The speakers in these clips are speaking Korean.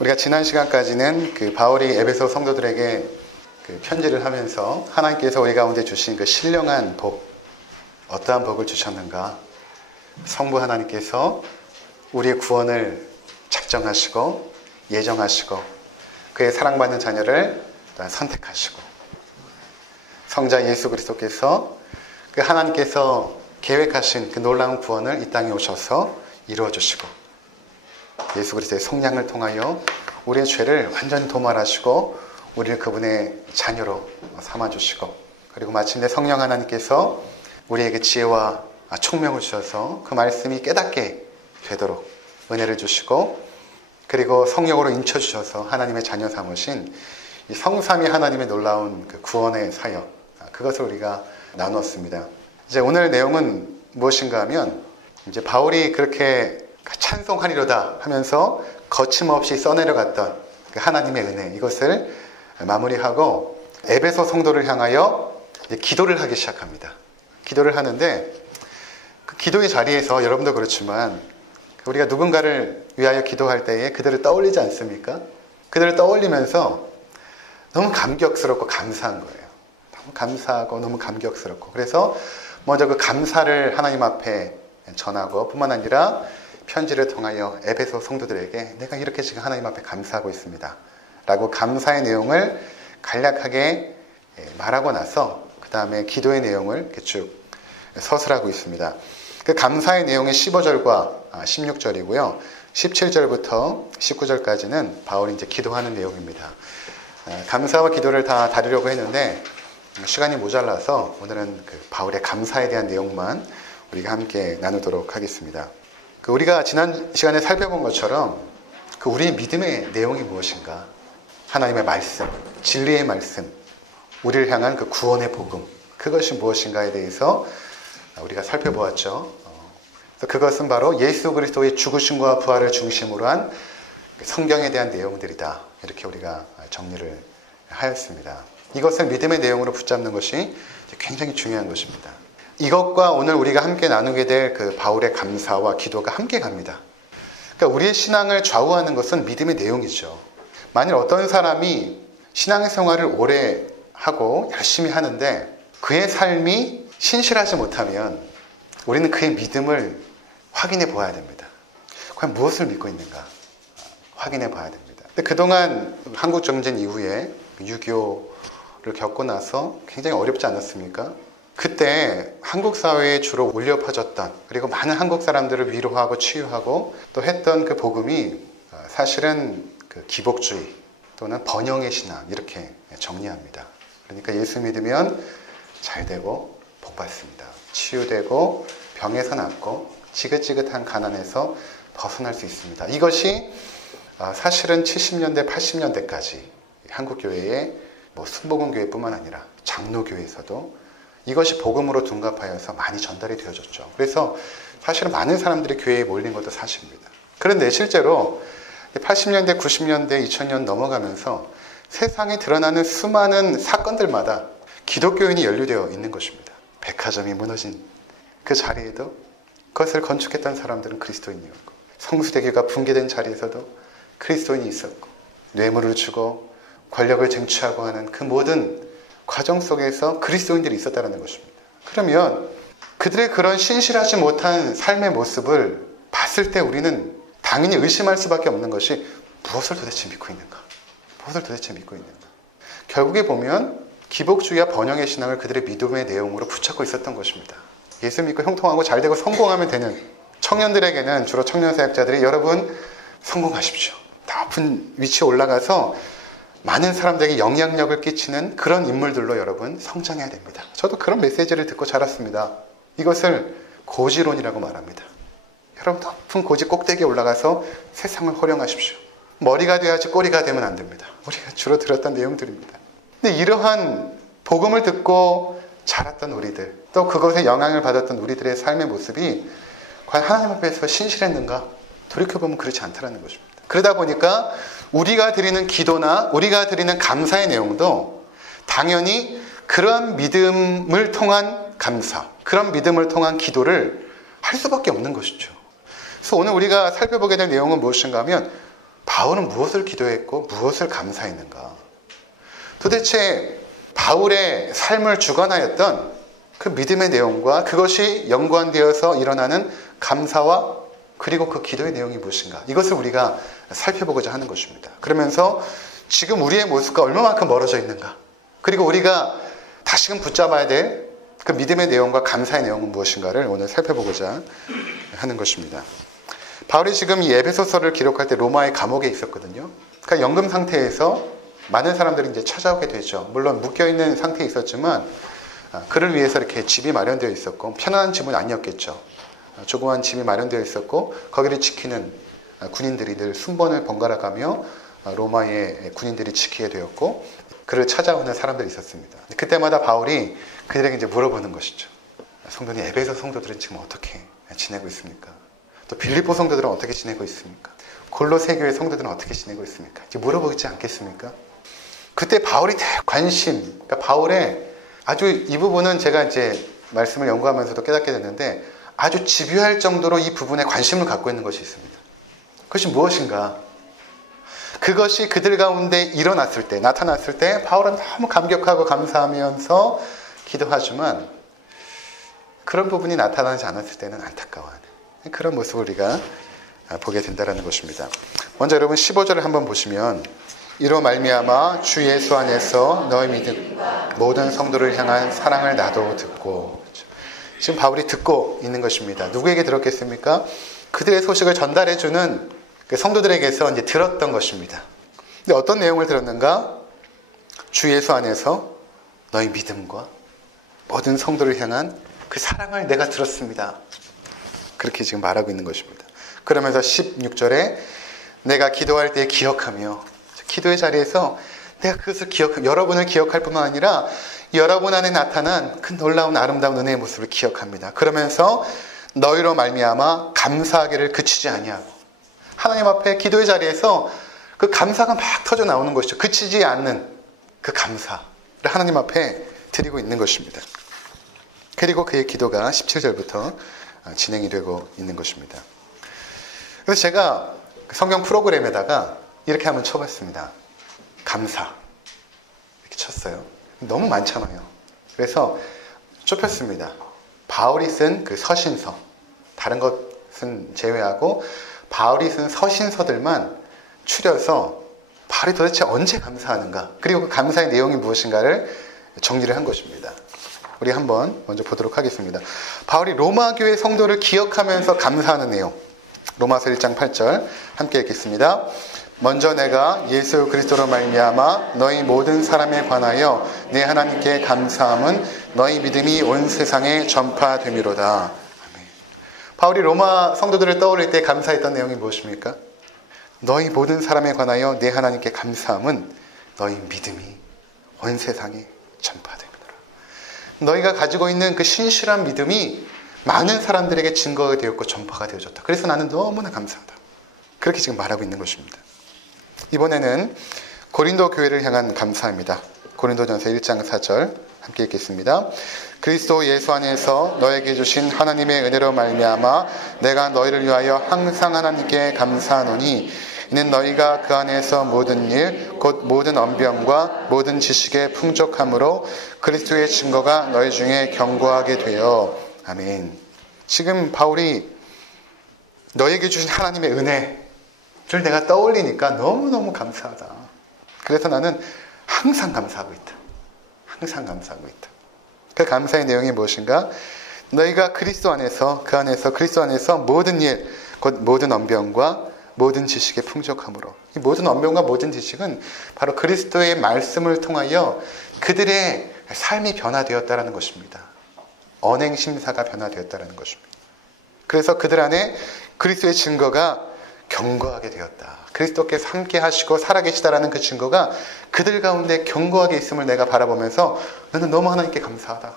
우리가 지난 시간까지는 그 바울이 에베소 성도들에게 그 편지를 하면서 하나님께서 우리 가운데 주신 그 신령한 복, 어떠한 복을 주셨는가? 성부 하나님께서 우리의 구원을 작정하시고 예정하시고 그의 사랑받는 자녀를 또한 선택하시고 성자 예수 그리스도께서 그 하나님께서 계획하신 그 놀라운 구원을 이 땅에 오셔서 이루어 주시고 예수 그리스도의 속량을 통하여 우리의 죄를 완전히 도말하시고 우리를 그분의 자녀로 삼아주시고 그리고 마침내 성령 하나님께서 우리에게 지혜와 총명을 주셔서 그 말씀이 깨닫게 되도록 은혜를 주시고 그리고 성령으로 인쳐주셔서 하나님의 자녀 삼으신 이 성삼위 하나님의 놀라운 그 구원의 사역, 그것을 우리가 나누었습니다. 이제 오늘 내용은 무엇인가 하면 이제 바울이 그렇게 찬송하리로다 하면서 거침없이 써내려갔던 그 하나님의 은혜, 이것을 마무리하고 에베소 성도를 향하여 이제 기도를 하기 시작합니다. 기도를 하는데 그 기도의 자리에서 여러분도 그렇지만 우리가 누군가를 위하여 기도할 때에 그들을 떠올리지 않습니까? 그들을 떠올리면서 너무 감격스럽고 감사한 거예요. 너무 감사하고 너무 감격스럽고 그래서 먼저 그 감사를 하나님 앞에 전하고 뿐만 아니라 편지를 통하여 에베소 성도들에게 내가 이렇게 지금 하나님 앞에 감사하고 있습니다 라고 감사의 내용을 간략하게 말하고 나서 그 다음에 기도의 내용을 이렇게 쭉 서술하고 있습니다. 그 감사의 내용이 15절과 16절이고요 17절부터 19절까지는 바울이 이제 기도하는 내용입니다. 감사와 기도를 다 다루려고 했는데 시간이 모자라서 오늘은 그 바울의 감사에 대한 내용만 우리가 함께 나누도록 하겠습니다. 우리가 지난 시간에 살펴본 것처럼 그 우리의 믿음의 내용이 무엇인가? 하나님의 말씀, 진리의 말씀, 우리를 향한 그 구원의 복음, 그것이 무엇인가에 대해서 우리가 살펴보았죠. 그것은 바로 예수 그리스도의 죽으심과 부활을 중심으로 한 성경에 대한 내용들이다. 이렇게 우리가 정리를 하였습니다. 이것을 믿음의 내용으로 붙잡는 것이 굉장히 중요한 것입니다. 이것과 오늘 우리가 함께 나누게 될 그 바울의 감사와 기도가 함께 갑니다. 그러니까 우리의 신앙을 좌우하는 것은 믿음의 내용이죠. 만일 어떤 사람이 신앙의 생활을 오래 하고 열심히 하는데 그의 삶이 신실하지 못하면 우리는 그의 믿음을 확인해 보아야 됩니다. 과연 무엇을 믿고 있는가 확인해 봐야 됩니다. 근데 그동안 한국 정전 이후에 6.25를 겪고 나서 굉장히 어렵지 않았습니까? 그때 한국 사회에 주로 울려 퍼졌던 그리고 많은 한국 사람들을 위로하고 치유하고 또 했던 그 복음이 사실은 그 기복주의 또는 번영의 신앙 이렇게 정리합니다. 그러니까 예수 믿으면 잘 되고 복 받습니다. 치유되고 병에서 낫고 지긋지긋한 가난에서 벗어날 수 있습니다. 이것이 사실은 70년대 80년대까지 한국 교회의 순복음교회뿐만 아니라 장로교회에서도 이것이 복음으로 둔갑하여서 많이 전달이 되어졌죠. 그래서 사실은 많은 사람들이 교회에 몰린 것도 사실입니다. 그런데 실제로 80년대, 90년대, 2000년 넘어가면서 세상에 드러나는 수많은 사건들마다 기독교인이 연루되어 있는 것입니다. 백화점이 무너진 그 자리에도 그것을 건축했던 사람들은 그리스도인이었고 성수대교가 붕괴된 자리에서도 그리스도인이 있었고 뇌물을 주고 권력을 쟁취하고 하는 그 모든 과정 속에서 그리스도인들이 있었다는 것입니다. 그러면 그들의 그런 신실하지 못한 삶의 모습을 봤을 때 우리는 당연히 의심할 수밖에 없는 것이 무엇을 도대체 믿고 있는가? 무엇을 도대체 믿고 있는가? 결국에 보면 기복주의와 번영의 신앙을 그들의 믿음의 내용으로 붙잡고 있었던 것입니다. 예수 믿고 형통하고 잘되고 성공하면 되는 청년들에게는 주로 청년사역자들이 여러분 성공하십시오. 높은 위치에 올라가서 많은 사람들에게 영향력을 끼치는 그런 인물들로 여러분 성장해야 됩니다. 저도 그런 메시지를 듣고 자랐습니다. 이것을 고지론이라고 말합니다. 여러분 높은 고지 꼭대기에 올라가서 세상을 호령하십시오. 머리가 돼야지 꼬리가 되면 안 됩니다. 우리가 주로 들었던 내용들입니다. 근데 이러한 복음을 듣고 자랐던 우리들 또 그것에 영향을 받았던 우리들의 삶의 모습이 과연 하나님 앞에서 신실했는가? 돌이켜보면 그렇지 않다는 것입니다. 그러다 보니까 우리가 드리는 기도나 우리가 드리는 감사의 내용도 당연히 그런 믿음을 통한 감사, 그런 믿음을 통한 기도를 할 수밖에 없는 것이죠. 그래서 오늘 우리가 살펴보게 될 내용은 무엇인가 하면 바울은 무엇을 기도했고 무엇을 감사했는가? 도대체 바울의 삶을 주관하였던 그 믿음의 내용과 그것이 연관되어서 일어나는 감사와 그리고 그 기도의 내용이 무엇인가? 이것을 우리가 살펴보고자 하는 것입니다. 그러면서 지금 우리의 모습과 얼마만큼 멀어져 있는가? 그리고 우리가 다시금 붙잡아야 될 그 믿음의 내용과 감사의 내용은 무엇인가를 오늘 살펴보고자 하는 것입니다. 바울이 지금 이 에베소서를 기록할 때 로마의 감옥에 있었거든요. 그러니까 연금 상태에서 많은 사람들이 이제 찾아오게 되죠. 물론 묶여있는 상태에 있었지만 그를 위해서 이렇게 집이 마련되어 있었고 편안한 집은 아니었겠죠. 조그만 집이 마련되어 있었고 거기를 지키는 군인들이 늘 순번을 번갈아 가며 로마의 군인들이 지키게 되었고 그를 찾아오는 사람들이 있었습니다. 그때마다 바울이 그들에게 이제 물어보는 것이죠. 성도님, 에베소 성도들은 지금 어떻게 지내고 있습니까? 또 빌립보 성도들은 어떻게 지내고 있습니까? 골로새 교회 성도들은 어떻게 지내고 있습니까? 이제 물어보지 않겠습니까? 그때 바울이 관심, 그러니까 바울의 아주 이 부분은 제가 이제 말씀을 연구하면서도 깨닫게 됐는데 아주 집요할 정도로 이 부분에 관심을 갖고 있는 것이 있습니다. 그것이 무엇인가? 그것이 그들 가운데 일어났을 때, 나타났을 때 바울은 너무 감격하고 감사하면서 기도하지만 그런 부분이 나타나지 않았을 때는 안타까워하는 그런 모습을 우리가 보게 된다는 것입니다. 먼저 여러분 15절을 한번 보시면 이로 말미암아 주 예수 안에서 너희 믿음 모든 성도를 향한 사랑을 나도 듣고, 지금 바울이 듣고 있는 것입니다. 누구에게 들었겠습니까? 그들의 소식을 전달해주는 그 성도들에게서 이제 들었던 것입니다. 근데 어떤 내용을 들었는가? 주 예수 안에서 너희 믿음과 모든 성도를 향한 그 사랑을 내가 들었습니다. 그렇게 지금 말하고 있는 것입니다. 그러면서 16절에 내가 기도할 때 기억하며, 기도의 자리에서 내가 그것을 여러분을 기억할 뿐만 아니라 여러분 안에 나타난 그 놀라운 아름다운 은혜의 모습을 기억합니다. 그러면서 너희로 말미암아 감사하기를 그치지 아니하고, 하나님 앞에 기도의 자리에서 그 감사가 막 터져 나오는 것이죠. 그치지 않는 그 감사를 하나님 앞에 드리고 있는 것입니다. 그리고 그의 기도가 17절부터 진행이 되고 있는 것입니다. 그래서 제가 성경 프로그램에다가 이렇게 한번 쳐봤습니다. 감사. 이렇게 쳤어요. 너무 많잖아요. 그래서 좁혔습니다. 바울이 쓴 그 서신서, 다른 것은 제외하고 바울이 쓴 서신서들만 추려서 바울이 도대체 언제 감사하는가, 그리고 그 감사의 내용이 무엇인가를 정리를 한 것입니다. 우리 한번 먼저 보도록 하겠습니다. 바울이 로마 교회 성도를 기억하면서 감사하는 내용, 로마서 1장 8절 함께 읽겠습니다. 먼저 내가 예수 그리스도로 말미암아 너희 모든 사람에 관하여 내 하나님께 감사함은 너희 믿음이 온 세상에 전파됨이로다. 아멘. 바울이 로마 성도들을 떠올릴 때 감사했던 내용이 무엇입니까? 너희 모든 사람에 관하여 내 하나님께 감사함은 너희 믿음이 온 세상에 전파됨이로다. 너희가 가지고 있는 그 신실한 믿음이 많은 사람들에게 증거가 되었고 전파가 되어졌다. 그래서 나는 너무나 감사하다. 그렇게 지금 말하고 있는 것입니다. 이번에는 고린도 교회를 향한 감사입니다. 고린도전서 1장 4절 함께 읽겠습니다. 그리스도 예수 안에서 너에게 주신 하나님의 은혜로 말미암아 내가 너희를 위하여 항상 하나님께 감사하노니 이는 너희가 그 안에서 모든 일 곧 모든 언변과 모든 지식에 풍족함으로 그리스도의 증거가 너희 중에 견고하게 되어. 아멘. 지금 바울이 너에게 주신 하나님의 은혜를 내가 떠올리니까 너무너무 감사하다. 그래서 나는 항상 감사하고 있다. 항상 감사하고 있다. 그 감사의 내용이 무엇인가? 너희가 그리스도 안에서, 그 안에서, 그리스도 안에서 모든 일, 곧 모든 언변과 모든 지식에 풍족함으로. 이 모든 언변과 모든 지식은 바로 그리스도의 말씀을 통하여 그들의 삶이 변화되었다는 것입니다. 언행심사가 변화되었다는 것입니다. 그래서 그들 안에 그리스도의 증거가 견고하게 되었다. 그리스도께서 함께 하시고 살아계시다라는 그 증거가 그들 가운데 견고하게 있음을 내가 바라보면서 나는 너무 하나님께 감사하다.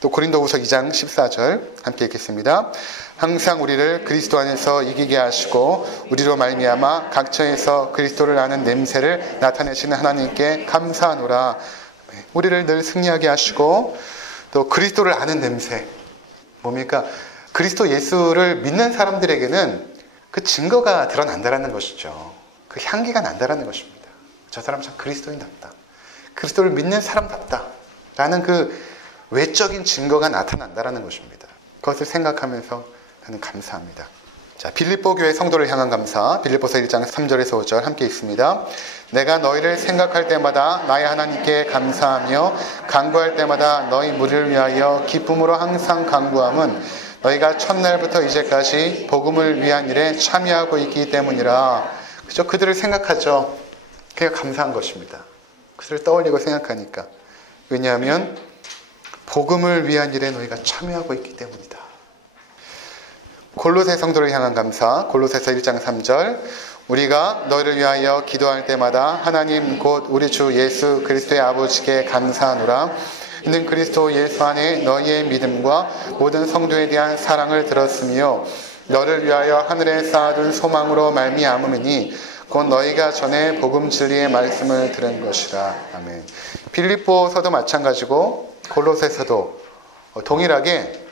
또 고린도후서 2장 14절 함께 읽겠습니다. 항상 우리를 그리스도 안에서 이기게 하시고 우리로 말미암아 각처에서 그리스도를 아는 냄새를 나타내시는 하나님께 감사하노라. 우리를 늘 승리하게 하시고 또 그리스도를 아는 냄새, 뭡니까? 그리스도 예수를 믿는 사람들에게는 그 증거가 드러난다라는 것이죠. 그 향기가 난다라는 것입니다. 저 사람 참 그리스도인답다. 그리스도를 믿는 사람답다. 라는 그 외적인 증거가 나타난다라는 것입니다. 그것을 생각하면서 나는 감사합니다. 자, 빌립보 교회 성도를 향한 감사. 빌립보서 1장 3절에서 5절 함께 읽습니다. 내가 너희를 생각할 때마다 나의 하나님께 감사하며 간구할 때마다 너희 무리를 위하여 기쁨으로 항상 간구함은 너희가 첫날부터 이제까지 복음을 위한 일에 참여하고 있기 때문이라. 그죠? 그들을 생각하죠. 그게 감사한 것입니다. 그들을 떠올리고 생각하니까. 왜냐하면 복음을 위한 일에 너희가 참여하고 있기 때문이다. 골로새 성도를 향한 감사. 골로새서 1장 3절. 우리가 너희를 위하여 기도할 때마다 하나님 곧 우리 주 예수 그리스도의 아버지께 감사하노라. 이는 그리스도 예수 안에 너희의 믿음과 모든 성도에 대한 사랑을 들었으며 너를 위하여 하늘에 쌓아둔 소망으로 말미암음이니 곧 너희가 전에 복음 진리의 말씀을 들은 것이라. 아멘. 빌립보서도 마찬가지고 골로새서도 동일하게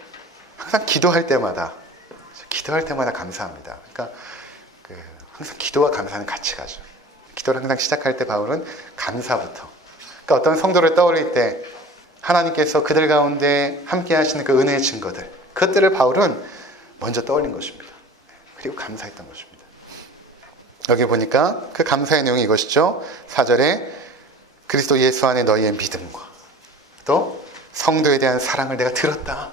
항상 기도할 때마다 감사합니다. 그러니까 항상 기도와 감사는 같이 가죠. 기도를 항상 시작할 때 바울은 감사부터. 그러니까 어떤 성도를 떠올릴 때 하나님께서 그들 가운데 함께 하시는 그 은혜의 증거들, 그것들을 바울은 먼저 떠올린 것입니다. 그리고 감사했던 것입니다. 여기 보니까 그 감사의 내용이 이것이죠. 4절에 그리스도 예수 안에 너희의 믿음과 또 성도에 대한 사랑을 내가 들었다.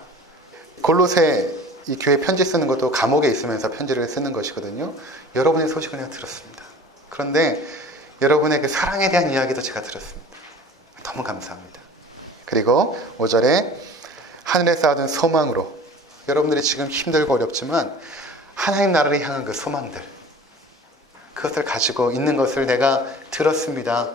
골로새 이 교회 편지 쓰는 것도 감옥에 있으면서 편지를 쓰는 것이거든요. 여러분의 소식을 내가 들었습니다. 그런데 여러분의 그 사랑에 대한 이야기도 제가 들었습니다. 너무 감사합니다. 그리고 5절에 하늘에 쌓아둔 소망으로, 여러분들이 지금 힘들고 어렵지만 하나님 나라를 향한 그 소망들, 그것을 가지고 있는 것을 내가 들었습니다.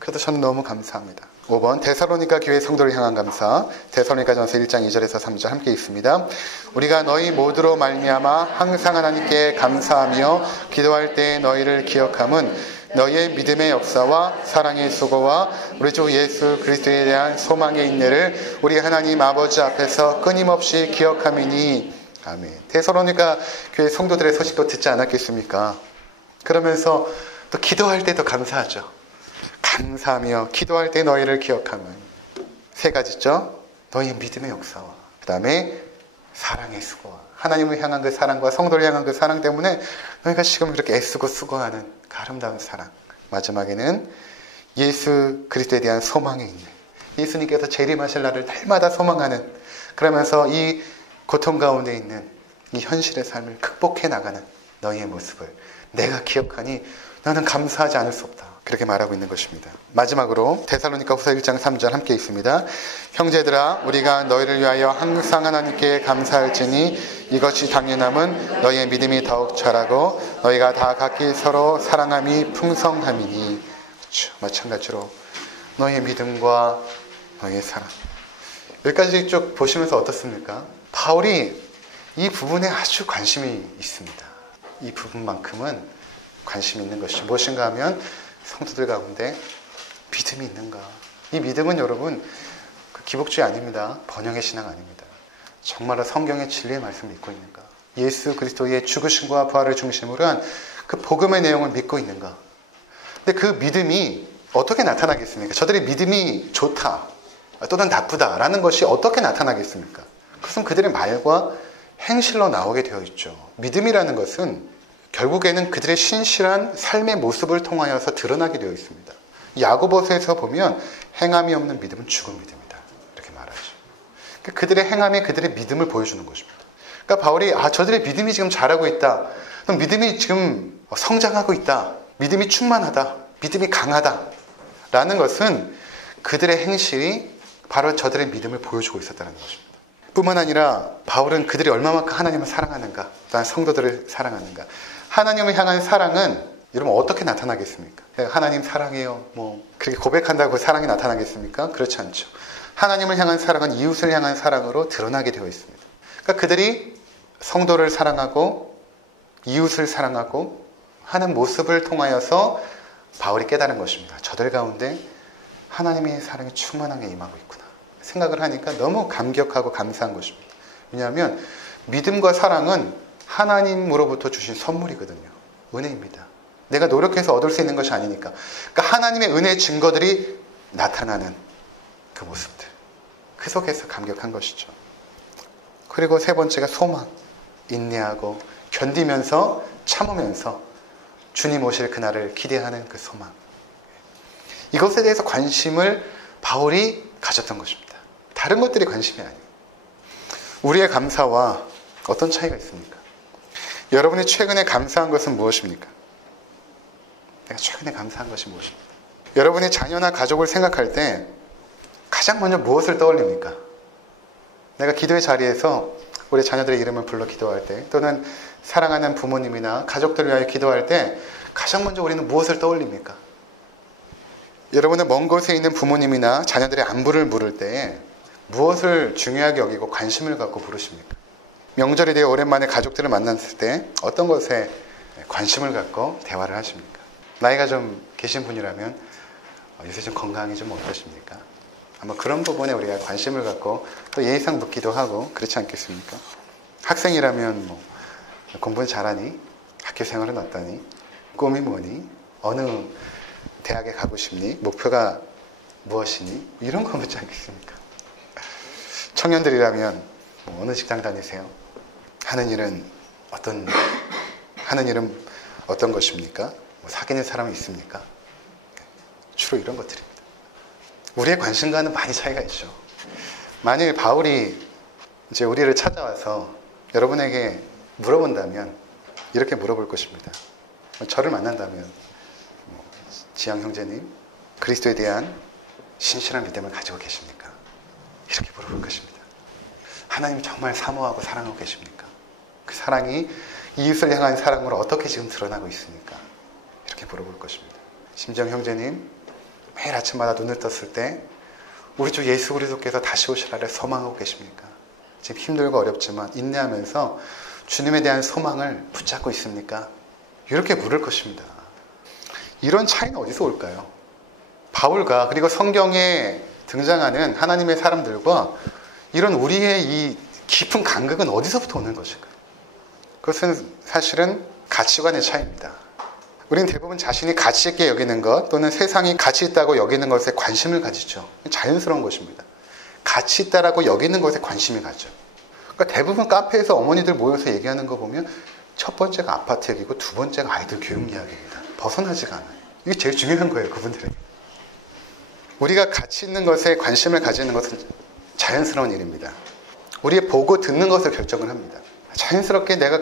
그래서 저는 너무 감사합니다. 5번 데살로니가 교회 성도를 향한 감사. 데살로니가전서 1장 2절에서 3절 함께 읽습니다. 우리가 너희 모두로 말미암아 항상 하나님께 감사하며 기도할 때 너희를 기억함은 너희의 믿음의 역사와 사랑의 수고와 우리 주 예수 그리스도에 대한 소망의 인내를 우리 하나님 아버지 앞에서 끊임없이 기억함이니. 아멘. 데살로니가 교회 성도들의 소식도 듣지 않았겠습니까? 그러면서 또 기도할 때도 감사하죠. 감사하며 기도할 때 너희를 기억하면 세 가지죠. 너희의 믿음의 역사와 그 다음에 사랑의 수고와 하나님을 향한 그 사랑과 성도를 향한 그 사랑 때문에 너희가 지금 이렇게 애쓰고 수고하는 그 아름다운 사랑. 마지막에는 예수 그리스도에 대한 소망이 있는, 예수님께서 재림하실 날을 날마다 소망하는, 그러면서 이 고통 가운데 있는 이 현실의 삶을 극복해 나가는 너희의 모습을 내가 기억하니 나는 감사하지 않을 수 없다. 그렇게 말하고 있는 것입니다. 마지막으로 데살로니가 후서 1장 3절 함께 있습니다. 형제들아 우리가 너희를 위하여 항상 하나님께 감사할지니 이것이 당연함은 너희의 믿음이 더욱 자라고 너희가 다 각기 서로 사랑함이 풍성함이니. 그렇죠. 마찬가지로 너희의 믿음과 너희의 사랑. 여기까지 쭉 보시면서 어떻습니까? 바울이 이 부분에 아주 관심이 있습니다. 이 부분만큼은 관심이 있는 것이 무엇인가 하면 성도들 가운데 믿음이 있는가. 이 믿음은 여러분 그 기복주의 아닙니다. 번영의 신앙 아닙니다. 정말로 성경의 진리의 말씀을 믿고 있는가. 예수 그리스도의 죽으심과 부활을 중심으로 한 그 복음의 내용을 믿고 있는가. 근데 그 믿음이 어떻게 나타나겠습니까? 저들의 믿음이 좋다 또는 나쁘다라는 것이 어떻게 나타나겠습니까? 그것은 그들의 말과 행실로 나오게 되어 있죠. 믿음이라는 것은 결국에는 그들의 신실한 삶의 모습을 통하여서 드러나게 되어 있습니다. 야고보서에서 보면 행함이 없는 믿음은 죽은 믿음이다. 이렇게 말하죠. 그러니까 그들의 행함이 그들의 믿음을 보여주는 것입니다. 그러니까 바울이 저들의 믿음이 지금 자라고 있다. 믿음이 지금 성장하고 있다. 믿음이 충만하다. 믿음이 강하다. 라는 것은 그들의 행실이 바로 저들의 믿음을 보여주고 있었다는 것입니다. 뿐만 아니라 바울은 그들이 얼마만큼 하나님을 사랑하는가, 또한 성도들을 사랑하는가. 하나님을 향한 사랑은 여러분 어떻게 나타나겠습니까? 내가 하나님 사랑해요. 그렇게 고백한다고 사랑이 나타나겠습니까? 그렇지 않죠. 하나님을 향한 사랑은 이웃을 향한 사랑으로 드러나게 되어 있습니다. 그러니까 그들이 성도를 사랑하고 이웃을 사랑하고 하는 모습을 통하여서 바울이 깨달은 것입니다. 저들 가운데 하나님의 사랑이 충만하게 임하고 있구나 생각을 하니까 너무 감격하고 감사한 것입니다. 왜냐하면 믿음과 사랑은 하나님으로부터 주신 선물이거든요. 은혜입니다. 내가 노력해서 얻을 수 있는 것이 아니니까. 그러니까 하나님의 은혜의 증거들이 나타나는 그 모습들. 그 속에서 감격한 것이죠. 그리고 세 번째가 소망. 인내하고 견디면서 참으면서 주님 오실 그날을 기대하는 그 소망. 이것에 대해서 관심을 바울이 가졌던 것입니다. 다른 것들이 관심이 아니에요. 우리의 감사와 어떤 차이가 있습니까? 여러분이 최근에 감사한 것은 무엇입니까? 내가 최근에 감사한 것이 무엇입니까? 여러분이 자녀나 가족을 생각할 때 가장 먼저 무엇을 떠올립니까? 내가 기도의 자리에서 우리 자녀들의 이름을 불러 기도할 때, 또는 사랑하는 부모님이나 가족들을 위하여 기도할 때 가장 먼저 우리는 무엇을 떠올립니까? 여러분은 먼 곳에 있는 부모님이나 자녀들의 안부를 물을 때 무엇을 중요하게 여기고 관심을 갖고 부르십니까? 명절이 되어 오랜만에 가족들을 만났을 때 어떤 것에 관심을 갖고 대화를 하십니까? 나이가 좀 계신 분이라면 요새 좀 건강이 좀 어떠십니까? 아마 그런 부분에 우리가 관심을 갖고 또 예의상 묻기도 하고 그렇지 않겠습니까? 학생이라면 뭐 공부는 잘하니? 학교 생활은 어떠니? 꿈이 뭐니? 어느 대학에 가고 싶니? 목표가 무엇이니? 이런 거 묻지 않겠습니까? 청년들이라면 뭐 어느 직장 다니세요? 하는 일은 어떤 것입니까? 뭐 사귀는 사람이 있습니까? 주로 이런 것들입니다. 우리의 관심과는 많이 차이가 있죠. 만일 바울이 이제 우리를 찾아와서 여러분에게 물어본다면 이렇게 물어볼 것입니다. 저를 만난다면 지양 형제님, 그리스도에 대한 신실한 믿음을 가지고 계십니까? 이렇게 물어볼 것입니다. 하나님 정말 사모하고 사랑하고 계십니까? 그 사랑이 이웃을 향한 사랑으로 어떻게 지금 드러나고 있습니까? 이렇게 물어볼 것입니다. 심정 형제님, 매일 아침마다 눈을 떴을 때 우리 주 예수 그리스도께서 다시 오시라를 소망하고 계십니까? 지금 힘들고 어렵지만 인내하면서 주님에 대한 소망을 붙잡고 있습니까? 이렇게 물을 것입니다. 이런 차이는 어디서 올까요? 바울과 그리고 성경에 등장하는 하나님의 사람들과 이런 우리의 이 깊은 간극은 어디서부터 오는 것일까요? 그것은 사실은 가치관의 차이입니다. 우리는 대부분 자신이 가치 있게 여기는 것 또는 세상이 가치 있다고 여기는 것에 관심을 가지죠. 자연스러운 것입니다. 가치 있다라고 여기는 것에 관심이 가죠. 그러니까 대부분 카페에서 어머니들 모여서 얘기하는 거 보면 첫 번째가 아파트 얘기고 두 번째가 아이들 교육 이야기입니다. 벗어나지가 않아요. 이게 제일 중요한 거예요, 그분들에게. 우리가 가치 있는 것에 관심을 가지는 것은 자연스러운 일입니다. 우리의 보고 듣는 것을 결정을 합니다. 자연스럽게 내가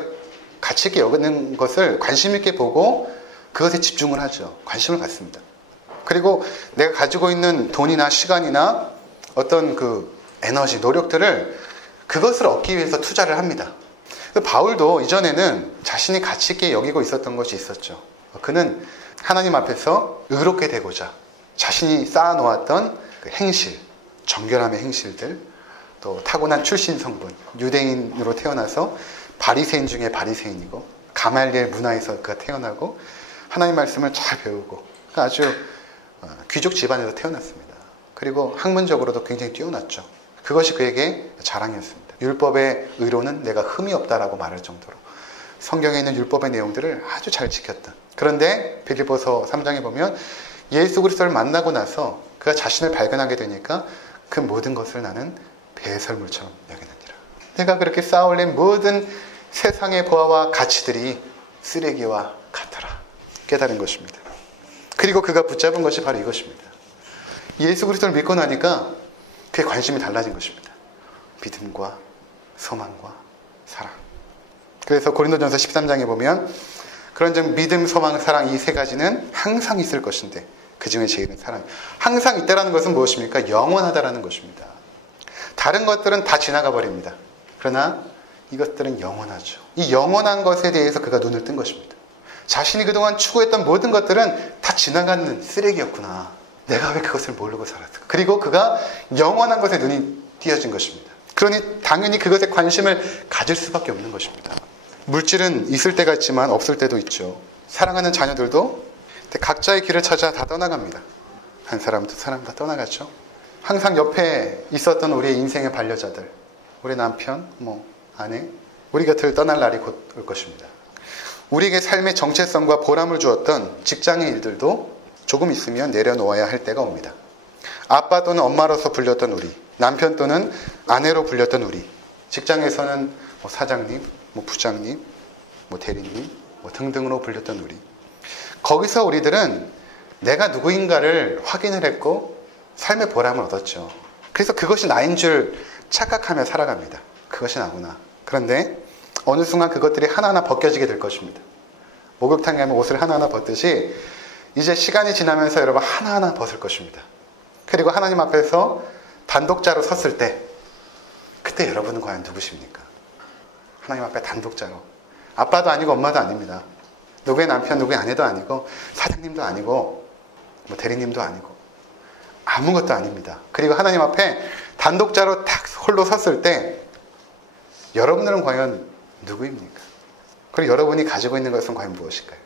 가치 있게 여기는 것을 관심 있게 보고 그것에 집중을 하죠. 관심을 갖습니다. 그리고 내가 가지고 있는 돈이나 시간이나 어떤 그 에너지, 노력들을 그것을 얻기 위해서 투자를 합니다. 바울도 이전에는 자신이 가치 있게 여기고 있었던 것이 있었죠. 그는 하나님 앞에서 의롭게 되고자 자신이 쌓아놓았던 그 행실, 정결함의 행실들, 또 타고난 출신 성분, 유대인으로 태어나서 바리새인 중에 바리새인이고 가말리엘 문화에서 그가 태어나고 하나님 말씀을 잘 배우고 그러니까 아주 귀족 집안에서 태어났습니다. 그리고 학문적으로도 굉장히 뛰어났죠. 그것이 그에게 자랑이었습니다. 율법의 의로는 내가 흠이 없다라고 말할 정도로 성경에 있는 율법의 내용들을 아주 잘 지켰던. 그런데 빌립보서 3장에 보면 예수 그리스도를 만나고 나서 그가 자신을 발견하게 되니까 그 모든 것을 나는 배설물처럼 여기느니라. 내가 그렇게 쌓아올린 모든 세상의 보아와 가치들이 쓰레기와 같더라. 깨달은 것입니다. 그리고 그가 붙잡은 것이 바로 이것입니다. 예수 그리스도를 믿고 나니까 그의 관심이 달라진 것입니다. 믿음과 소망과 사랑. 그래서 고린도전서 13장에 보면 그런즉 믿음, 소망, 사랑 이 세 가지는 항상 있을 것인데 그 중에 제일은 사랑. 항상 있다라는 것은 무엇입니까? 영원하다라는 것입니다. 다른 것들은 다 지나가 버립니다. 그러나 이것들은 영원하죠. 이 영원한 것에 대해서 그가 눈을 뜬 것입니다. 자신이 그동안 추구했던 모든 것들은 다 지나가는 쓰레기였구나. 내가 왜 그것을 모르고 살았을까? 그리고 그가 영원한 것에 눈이 띄어진 것입니다. 그러니 당연히 그것에 관심을 가질 수밖에 없는 것입니다. 물질은 있을 때가 있지만 없을 때도 있죠. 사랑하는 자녀들도 각자의 길을 찾아 다 떠나갑니다. 한 사람, 두 사람 다 떠나갔죠. 항상 옆에 있었던 우리의 인생의 반려자들, 우리 남편, 아내, 우리 곁을 떠날 날이 곧 올 것입니다. 우리에게 삶의 정체성과 보람을 주었던 직장의 일들도 조금 있으면 내려놓아야 할 때가 옵니다. 아빠 또는 엄마로서 불렸던 우리, 남편 또는 아내로 불렸던 우리, 직장에서는 사장님, 부장님, 대리님 등등으로 불렸던 우리. 거기서 우리들은 내가 누구인가를 확인을 했고 삶의 보람을 얻었죠. 그래서 그것이 나인 줄 착각하며 살아갑니다. 그것이 나구나. 그런데 어느 순간 그것들이 하나하나 벗겨지게 될 것입니다. 목욕탕에 가면 옷을 하나하나 벗듯이 이제 시간이 지나면서 여러분 하나하나 벗을 것입니다. 그리고 하나님 앞에서 단독자로 섰을 때 그때 여러분은 과연 누구십니까? 하나님 앞에 단독자로. 아빠도 아니고 엄마도 아닙니다. 누구의 남편, 누구의 아내도 아니고 사장님도 아니고 대리님도 아니고 아무것도 아닙니다. 그리고 하나님 앞에 단독자로 딱 홀로 섰을 때 여러분들은 과연 누구입니까? 그리고 여러분이 가지고 있는 것은 과연 무엇일까요?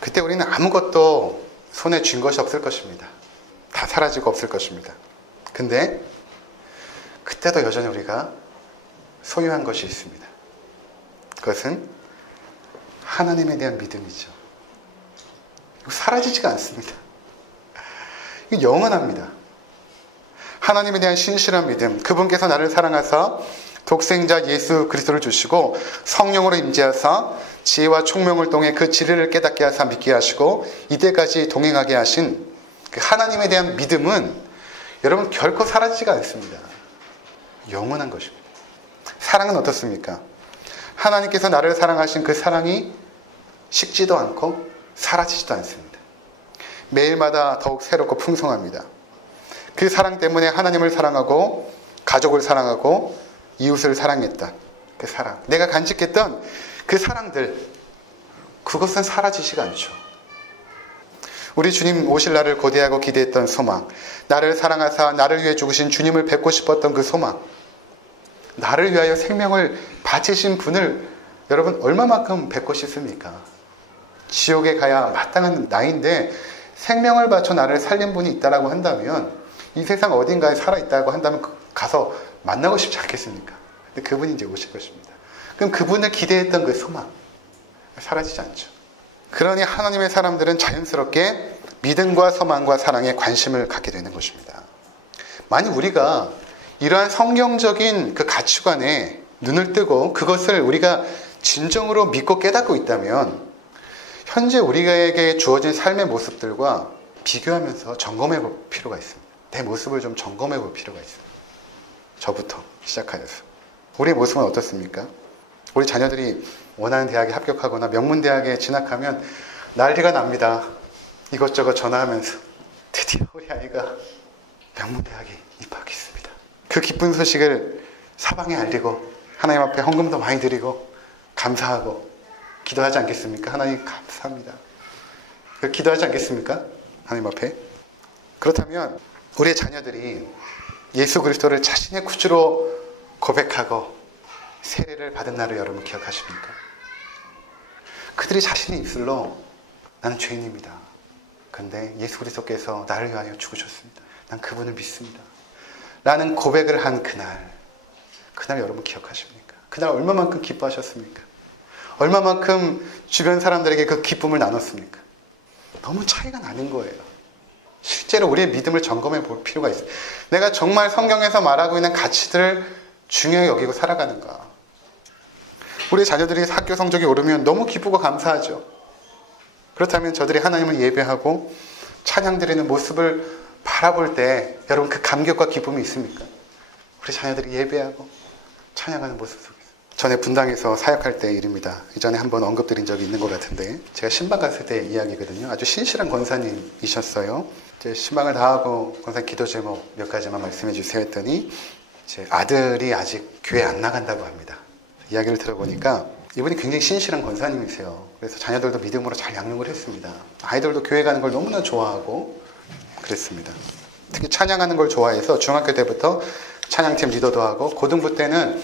그때 우리는 아무것도 손에 쥔 것이 없을 것입니다. 다 사라지고 없을 것입니다. 근데 그때도 여전히 우리가 소유한 것이 있습니다. 그것은 하나님에 대한 믿음이죠. 이거 사라지지가 않습니다. 이거 영원합니다. 하나님에 대한 신실한 믿음, 그분께서 나를 사랑하사 독생자 예수 그리스도를 주시고 성령으로 임재하사 지혜와 총명을 통해 그 진리를 깨닫게 하사 믿게 하시고 이때까지 동행하게 하신 그 하나님에 대한 믿음은 여러분 결코 사라지지가 않습니다. 영원한 것입니다. 사랑은 어떻습니까? 하나님께서 나를 사랑하신 그 사랑이 식지도 않고 사라지지도 않습니다. 매일마다 더욱 새롭고 풍성합니다. 그 사랑 때문에 하나님을 사랑하고 가족을 사랑하고 이웃을 사랑했다. 그 사랑, 내가 간직했던 그 사랑들, 그것은 사라지지가 않죠. 우리 주님 오실 날을 고대하고 기대했던 소망, 나를 사랑하사 나를 위해 죽으신 주님을 뵙고 싶었던 그 소망, 나를 위하여 생명을 바치신 분을 여러분 얼마만큼 뵙고 싶습니까? 지옥에 가야 마땅한 나인데 생명을 바쳐 나를 살린 분이 있다라고 한다면, 이 세상 어딘가에 살아있다고 한다면 가서 만나고 싶지 않겠습니까? 근데 그분이 이제 오실 것입니다. 그럼 그분을 기대했던 그 소망 사라지지 않죠. 그러니 하나님의 사람들은 자연스럽게 믿음과 소망과 사랑에 관심을 갖게 되는 것입니다. 만약 우리가 이러한 성경적인 그 가치관에 눈을 뜨고 그것을 우리가 진정으로 믿고 깨닫고 있다면 현재 우리에게 주어진 삶의 모습들과 비교하면서 점검해 볼 필요가 있습니다. 내 모습을 좀 점검해 볼 필요가 있습니다. 저부터 시작하여서. 우리의 모습은 어떻습니까? 우리 자녀들이 원하는 대학에 합격하거나 명문대학에 진학하면 난리가 납니다. 이것저것 전화하면서 드디어 우리 아이가 명문대학에 입학했습니다. 그 기쁜 소식을 사방에 알리고 하나님 앞에 헌금도 많이 드리고 감사하고 기도하지 않겠습니까? 하나님 감사합니다. 기도하지 않겠습니까? 하나님 앞에. 그렇다면 우리의 자녀들이 예수 그리스도를 자신의 구주로 고백하고 세례를 받은 날을 여러분 기억하십니까? 그들이 자신의 입술로 나는 죄인입니다. 그런데 예수 그리스도께서 나를 위하여 죽으셨습니다. 난 그분을 믿습니다. 라는 고백을 한 그날 여러분 기억하십니까? 그날 얼마만큼 기뻐하셨습니까? 얼마만큼 주변 사람들에게 그 기쁨을 나눴습니까? 너무 차이가 나는 거예요. 실제로 우리의 믿음을 점검해 볼 필요가 있어요. 내가 정말 성경에서 말하고 있는 가치들을 중요히 여기고 살아가는가? 우리 자녀들이 학교 성적이 오르면 너무 기쁘고 감사하죠. 그렇다면 저들이 하나님을 예배하고 찬양 드리는 모습을 바라볼 때 여러분 그 감격과 기쁨이 있습니까? 우리 자녀들이 예배하고 찬양하는 모습 속에서. 전에 분당에서 사역할 때 일입니다. 이전에 한번 언급드린 적이 있는 것 같은데 제가 신방 갔을 때 이야기거든요. 아주 신실한 권사님이셨어요. 이제 신방을 다 하고 권사님 기도 제목 몇 가지만 말씀해 주세요 했더니 제 아들이 아직 교회 안 나간다고 합니다. 이야기를 들어보니까 이분이 굉장히 신실한 권사님이세요. 그래서 자녀들도 믿음으로 잘 양육을 했습니다. 아이들도 교회 가는 걸 너무나 좋아하고 그랬습니다. 특히 찬양하는 걸 좋아해서 중학교 때부터 찬양팀 리더도 하고 고등부 때는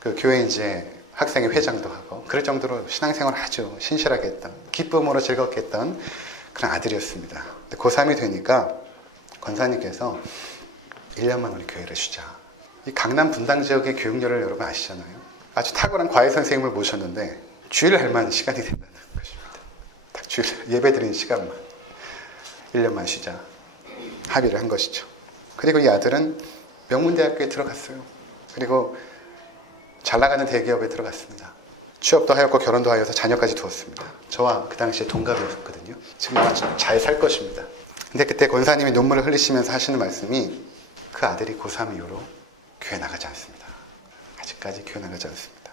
그 교회 이제 학생회 회장도 하고 그럴 정도로 신앙생활을 아주 신실하게 했던, 기쁨으로 즐겁게 했던 그런 아들이었습니다. 고3이 되니까 권사님께서 1년만 우리 교회를 쉬자. 이 강남 분당 지역의 교육열을 여러분 아시잖아요. 아주 탁월한 과외 선생님을 모셨는데 주일 할만 시간이 된다는 것입니다. 딱 주일 예배 드리는 시간만 1년만 쉬자 합의를 한 것이죠. 그리고 이 아들은 명문대학교에 들어갔어요. 그리고 잘 나가는 대기업에 들어갔습니다. 취업도 하였고 결혼도 하여서 자녀까지 두었습니다. 저와 그 당시에 동갑이었거든요. 지금 아주 잘 살 것입니다. 근데 그때 권사님이 눈물을 흘리시면서 하시는 말씀이 그 아들이 고3 이후로 교회 나가지 않습니다. 아직까지 교회 나가지 않습니다.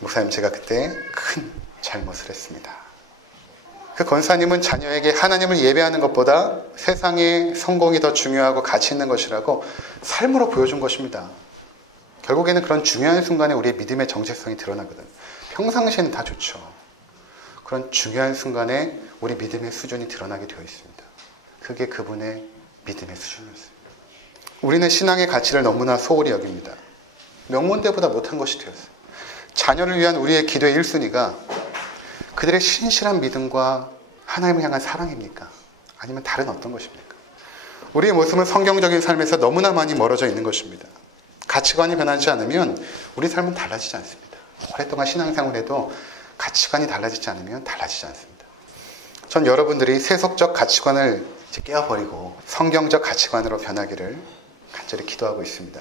목사님, 제가 그때 큰 잘못을 했습니다. 그 권사님은 자녀에게 하나님을 예배하는 것보다 세상의 성공이 더 중요하고 가치 있는 것이라고 삶으로 보여준 것입니다. 결국에는 그런 중요한 순간에 우리의 믿음의 정체성이 드러나거든요. 평상시에는 다 좋죠. 그런 중요한 순간에 우리 믿음의 수준이 드러나게 되어 있습니다. 그게 그분의 믿음의 수준이었어요. 우리는 신앙의 가치를 너무나 소홀히 여깁니다. 명문대보다 못한 것이 되었어요. 자녀를 위한 우리의 기도의 1순위가 그들의 신실한 믿음과 하나님을 향한 사랑입니까? 아니면 다른 어떤 것입니까? 우리의 모습은 성경적인 삶에서 너무나 많이 멀어져 있는 것입니다. 가치관이 변하지 않으면 우리 삶은 달라지지 않습니다. 오랫동안 신앙생활을 해도 가치관이 달라지지 않으면 달라지지 않습니다. 전 여러분들이 세속적 가치관을 이제 깨어버리고 성경적 가치관으로 변하기를 간절히 기도하고 있습니다.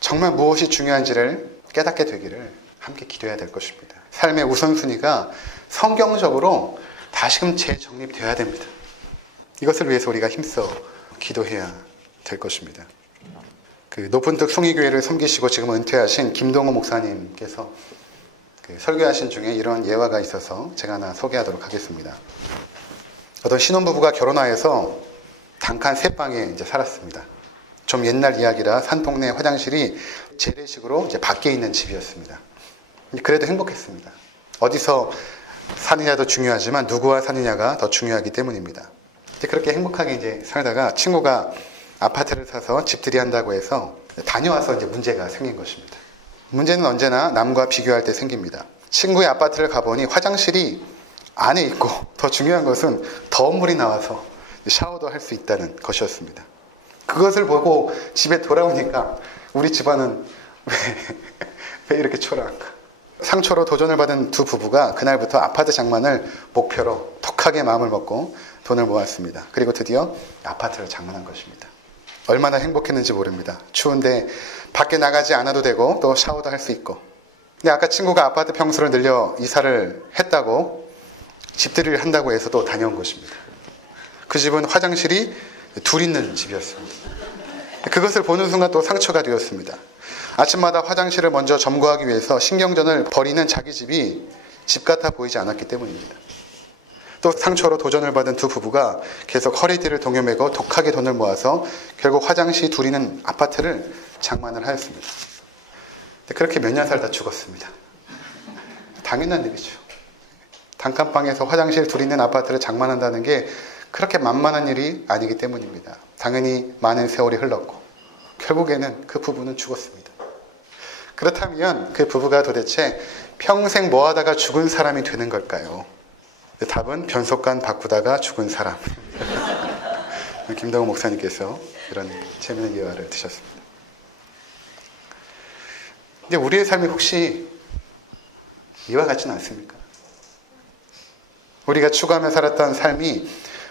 정말 무엇이 중요한지를 깨닫게 되기를 함께 기도해야 될 것입니다. 삶의 우선순위가 성경적으로 다시금 재정립되어야 됩니다. 이것을 위해서 우리가 힘써 기도해야 될 것입니다. 그 높은특 송이교회를 섬기시고 지금 은퇴하신 김동호 목사님께서 설교하신 중에 이런 예화가 있어서 제가 하나 소개하도록 하겠습니다. 어떤 신혼부부가 결혼하여서 단칸 3방에 이제 살았습니다. 좀 옛날 이야기라 산동네 화장실이 재래식으로 이제 밖에 있는 집이었습니다. 그래도 행복했습니다. 어디서 사느냐도 중요하지만 누구와 사느냐가 더 중요하기 때문입니다. 이제 그렇게 행복하게 이제 살다가 친구가 아파트를 사서 집들이 한다고 해서 다녀와서 이제 문제가 생긴 것입니다. 문제는 언제나 남과 비교할 때 생깁니다. 친구의 아파트를 가보니 화장실이 안에 있고 더 중요한 것은 더운 물이 나와서 샤워도 할 수 있다는 것이었습니다. 그것을 보고 집에 돌아오니까 우리 집안은 왜 이렇게 초라한가? 상처로 도전을 받은 두 부부가 그날부터 아파트 장만을 목표로 독하게 마음을 먹고 돈을 모았습니다. 그리고 드디어 아파트를 장만한 것입니다. 얼마나 행복했는지 모릅니다. 추운데 밖에 나가지 않아도 되고 또 샤워도 할 수 있고. 근데 아까 친구가 아파트 평수를 늘려 이사를 했다고 집들이를 한다고 해서 또 다녀온 것입니다. 그 집은 화장실이 둘 있는 집이었습니다. 그것을 보는 순간 또 상처가 되었습니다. 아침마다 화장실을 먼저 점거하기 위해서 신경전을 벌이는 자기 집이 집 같아 보이지 않았기 때문입니다. 또 상처로 도전을 받은 두 부부가 계속 허리띠를 동여매고 독하게 돈을 모아서 결국 화장실 둘 있는 아파트를 장만을 하였습니다. 그렇게 몇 년 살다 죽었습니다. 당연한 일이죠. 단칸방에서 화장실 둘 있는 아파트를 장만한다는 게 그렇게 만만한 일이 아니기 때문입니다. 당연히 많은 세월이 흘렀고 결국에는 그 부부는 죽었습니다. 그렇다면 그 부부가 도대체 평생 뭐 하다가 죽은 사람이 되는 걸까요? 답은 변속관 바꾸다가 죽은 사람. 김동호 목사님께서 이런 재미있는 예화를 드셨습니다. 근데 우리의 삶이 혹시 이와 같지는 않습니까? 우리가 추구하며 살았던 삶이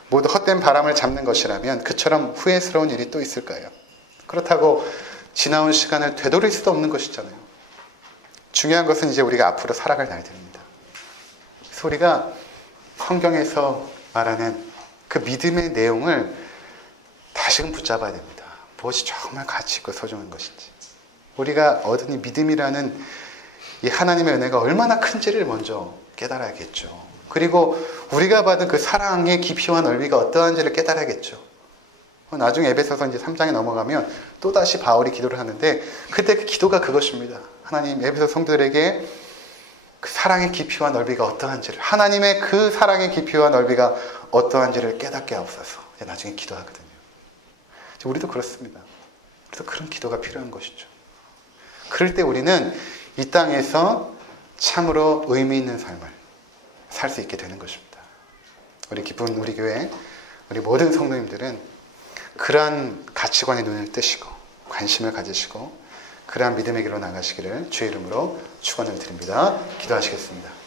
모두 헛된 바람을 잡는 것이라면 그처럼 후회스러운 일이 또 있을까요? 그렇다고 지나온 시간을 되돌릴 수도 없는 것이잖아요. 중요한 것은 이제 우리가 앞으로 살아갈 날들입니다. 그래서 우리가 성경에서 말하는 그 믿음의 내용을 다시금 붙잡아야 됩니다. 무엇이 정말 가치 있고 소중한 것인지. 우리가 얻은 이 믿음이라는 이 하나님의 은혜가 얼마나 큰지를 먼저 깨달아야겠죠. 그리고 우리가 받은 그 사랑의 깊이와 넓이가 어떠한지를 깨달아야겠죠. 나중에 에베소서 이제 3장에 넘어가면 또다시 바울이 기도를 하는데 그때 그 기도가 그것입니다. 하나님, 에베소 성도들에게 그 사랑의 깊이와 넓이가 어떠한지를, 하나님의 그 사랑의 깊이와 넓이가 어떠한지를 깨닫게 하옵소서. 나중에 기도하거든요. 우리도 그렇습니다. 그래서 그런 기도가 필요한 것이죠. 그럴 때 우리는 이 땅에서 참으로 의미 있는 삶을 살 수 있게 되는 것입니다. 우리 기쁜 우리 교회, 우리 모든 성도님들은 그러한 가치관에 눈을 뜨시고 관심을 가지시고 그러한 믿음의 길로 나가시기를 주의 이름으로 축원을 드립니다. 기도하시겠습니다.